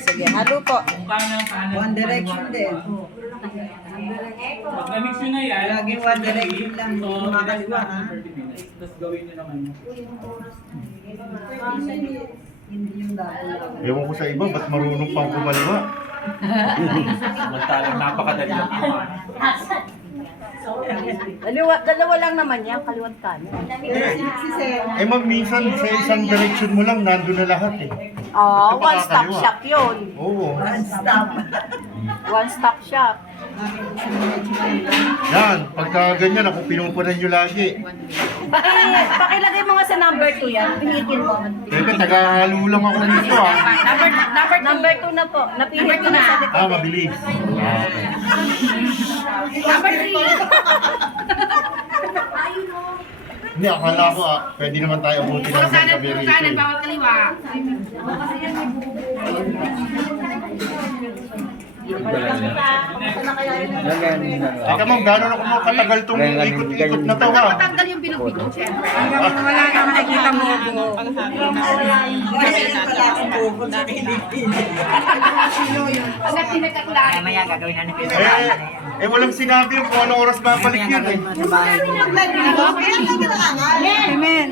Sige, halo po. One Direction din. Pag na-mix nyo na yan, Lagi One Direction lang, hindi kumakaliwa, ha? Tapos gawin nyo naman. Hindi yung dati. Ewan ko sa iba, ba't marunong pang kumaliwa? Samantalang napakadali lang naman. Dalawa lang naman yan, kaliwat kanan. Si Sir. Eh ma'am, minsan sa isang direction mo lang, nandun na lahat eh. Oo, Ito one stop pakakaliwa. shop yun. Oo. One stop. One stop shop. Yan, pagka ganyan, ako pinupunan nyo lagi. Pakilagay mo nga sa number 2 yan. Pinitin mo. Teka, tagahalo lang ako dito ah. Number 2 na po. Napili ko na sa likod. Ah, mabilis. Number 3. Hindi, akala ko pwede naman tayo abutin ng gabi rito. bawal kaliwa. Teka ma'am, gano'n ako katagal itong ikot-ikot na to ha? Tanggal yung binubito, syempre. Wala na makikita mo ako. Hanggat pinagkakulaan. Mamaya gagawin na ni Pio. Walang sinabi kung anong oras babalik yun eh. Amen.